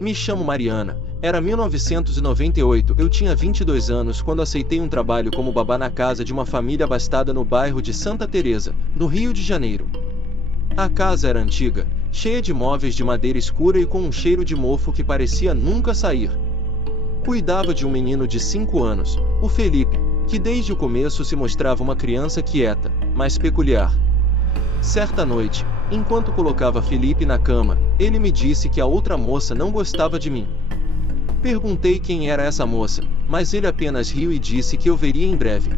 Me chamo Mariana. Era 1998, eu tinha 22 anos quando aceitei um trabalho como babá na casa de uma família abastada no bairro de Santa Teresa, no Rio de Janeiro. A casa era antiga, cheia de móveis de madeira escura e com um cheiro de mofo que parecia nunca sair. Cuidava de um menino de 5 anos, o Felipe, que desde o começo se mostrava uma criança quieta, mas peculiar. Certa noite, enquanto colocava Felipe na cama, ele me disse que a outra moça não gostava de mim. Perguntei quem era essa moça, mas ele apenas riu e disse que eu veria em breve.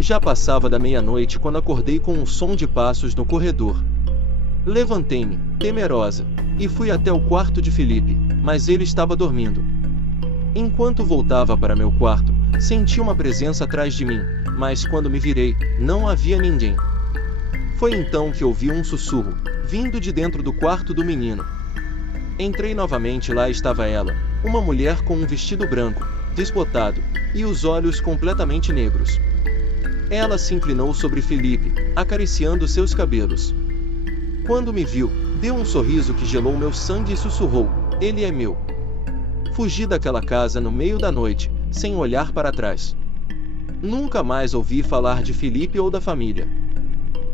Já passava da meia-noite quando acordei com um som de passos no corredor. Levantei-me, temerosa, e fui até o quarto de Felipe, mas ele estava dormindo. Enquanto voltava para meu quarto, senti uma presença atrás de mim, mas quando me virei, não havia ninguém. Foi então que ouvi um sussurro, vindo de dentro do quarto do menino. Entrei novamente e lá estava ela, uma mulher com um vestido branco, desbotado, e os olhos completamente negros. Ela se inclinou sobre Felipe, acariciando seus cabelos. Quando me viu, deu um sorriso que gelou meu sangue e sussurrou: "Ele é meu." Fugi daquela casa no meio da noite, sem olhar para trás. Nunca mais ouvi falar de Felipe ou da família.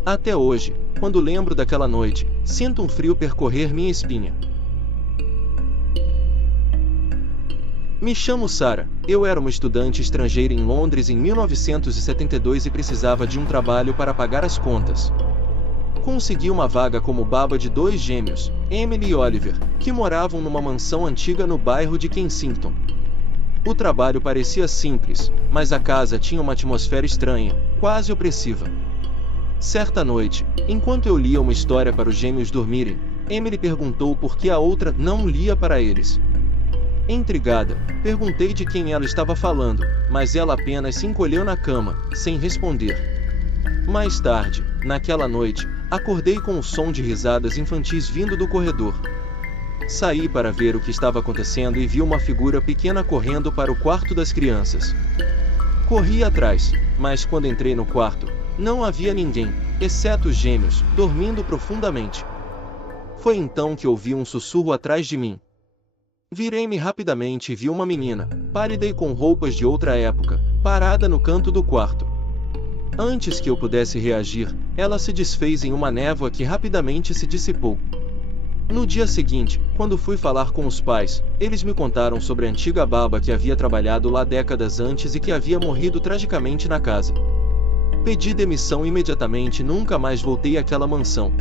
Até hoje, quando lembro daquela noite, sinto um frio percorrer minha espinha. Me chamo Sara. Eu era uma estudante estrangeira em Londres em 1972 e precisava de um trabalho para pagar as contas. Consegui uma vaga como baba de 2 gêmeos, Emily e Oliver, que moravam numa mansão antiga no bairro de Kensington. O trabalho parecia simples, mas a casa tinha uma atmosfera estranha, quase opressiva. Certa noite, enquanto eu lia uma história para os gêmeos dormirem, Emily perguntou por que a outra não lia para eles. Intrigada, perguntei de quem ela estava falando, mas ela apenas se encolheu na cama, sem responder. Mais tarde, naquela noite, acordei com o som de risadas infantis vindo do corredor. Saí para ver o que estava acontecendo e vi uma figura pequena correndo para o quarto das crianças. Corri atrás, mas quando entrei no quarto, não havia ninguém, exceto os gêmeos, dormindo profundamente. Foi então que ouvi um sussurro atrás de mim. Virei-me rapidamente e vi uma menina, pálida e com roupas de outra época, parada no canto do quarto. Antes que eu pudesse reagir, ela se desfez em uma névoa que rapidamente se dissipou. No dia seguinte, quando fui falar com os pais, eles me contaram sobre a antiga baba que havia trabalhado lá décadas antes e que havia morrido tragicamente na casa. Pedi demissão imediatamente e nunca mais voltei àquela mansão.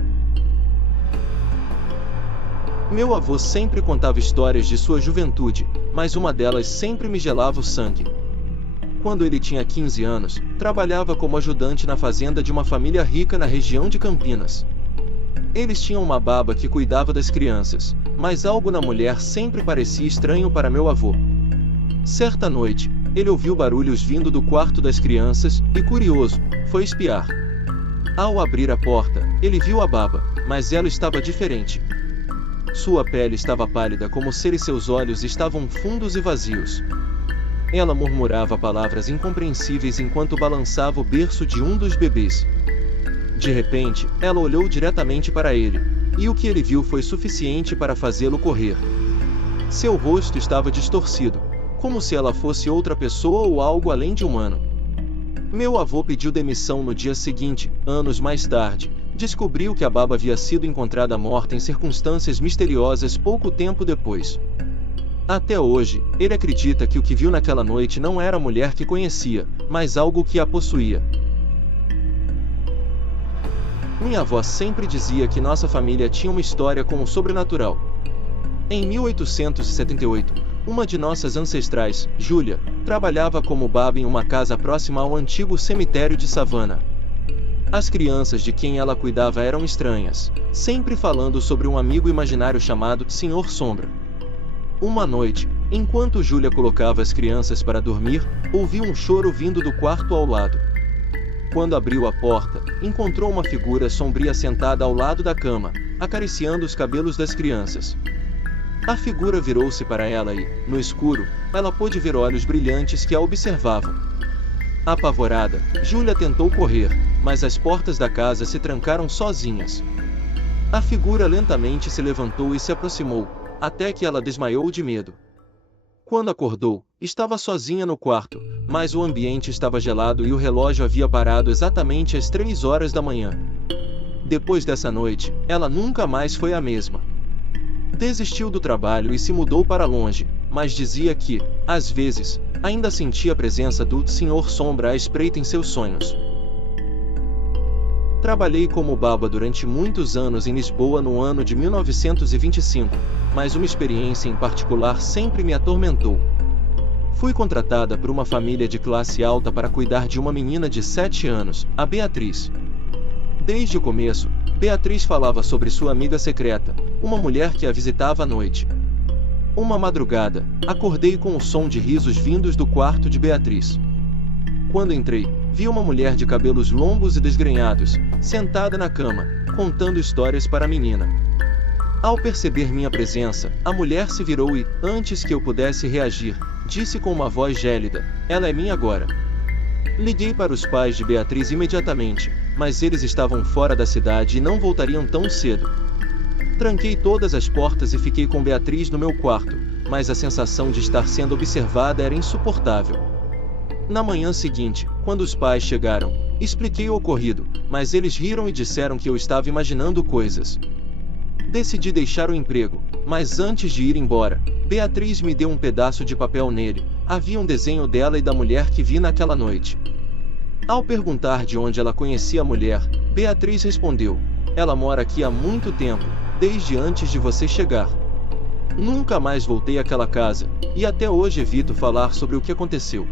Meu avô sempre contava histórias de sua juventude, mas uma delas sempre me gelava o sangue. Quando ele tinha 15 anos, trabalhava como ajudante na fazenda de uma família rica na região de Campinas. Eles tinham uma baba que cuidava das crianças, mas algo na mulher sempre parecia estranho para meu avô. Certa noite, ele ouviu barulhos vindo do quarto das crianças e, curioso, foi espiar. Ao abrir a porta, ele viu a baba, mas ela estava diferente. Sua pele estava pálida como se seus olhos estavam fundos e vazios. Ela murmurava palavras incompreensíveis enquanto balançava o berço de um dos bebês. De repente, ela olhou diretamente para ele, e o que ele viu foi suficiente para fazê-lo correr. Seu rosto estava distorcido, como se ela fosse outra pessoa ou algo além de humano. Meu avô pediu demissão no dia seguinte. Anos mais tarde, descobriu que a baba havia sido encontrada morta em circunstâncias misteriosas pouco tempo depois. Até hoje, ele acredita que o que viu naquela noite não era a mulher que conhecia, mas algo que a possuía. Minha avó sempre dizia que nossa família tinha uma história com o sobrenatural. Em 1878, uma de nossas ancestrais, Júlia, trabalhava como baba em uma casa próxima ao antigo cemitério de Savannah. As crianças de quem ela cuidava eram estranhas, sempre falando sobre um amigo imaginário chamado Senhor Sombra. Uma noite, enquanto Júlia colocava as crianças para dormir, ouviu um choro vindo do quarto ao lado. Quando abriu a porta, encontrou uma figura sombria sentada ao lado da cama, acariciando os cabelos das crianças. A figura virou-se para ela e, no escuro, ela pôde ver olhos brilhantes que a observavam. Apavorada, Júlia tentou correr, mas as portas da casa se trancaram sozinhas. A figura lentamente se levantou e se aproximou, até que ela desmaiou de medo. Quando acordou, estava sozinha no quarto, mas o ambiente estava gelado e o relógio havia parado exatamente às 3 horas da manhã. Depois dessa noite, ela nunca mais foi a mesma. Desistiu do trabalho e se mudou para longe, mas dizia que, às vezes, ainda sentia a presença do Sr. Sombra à espreita em seus sonhos. Trabalhei como baba durante muitos anos em Lisboa no ano de 1925, mas uma experiência em particular sempre me atormentou. Fui contratada por uma família de classe alta para cuidar de uma menina de 7 anos, a Beatriz. Desde o começo, Beatriz falava sobre sua amiga secreta, uma mulher que a visitava à noite. Uma madrugada, acordei com o som de risos vindos do quarto de Beatriz. Quando entrei, vi uma mulher de cabelos longos e desgrenhados, sentada na cama, contando histórias para a menina. Ao perceber minha presença, a mulher se virou e, antes que eu pudesse reagir, disse com uma voz gélida: "Ela é minha agora." Liguei para os pais de Beatriz imediatamente, mas eles estavam fora da cidade e não voltariam tão cedo. Tranquei todas as portas e fiquei com Beatriz no meu quarto, mas a sensação de estar sendo observada era insuportável. Na manhã seguinte, quando os pais chegaram, expliquei o ocorrido, mas eles riram e disseram que eu estava imaginando coisas. Decidi deixar o emprego, mas antes de ir embora, Beatriz me deu um pedaço de papel nele. Havia um desenho dela e da mulher que vi naquela noite. Ao perguntar de onde ela conhecia a mulher, Beatriz respondeu: "Ela mora aqui há muito tempo, desde antes de você chegar." Nunca mais voltei àquela casa, e até hoje evito falar sobre o que aconteceu.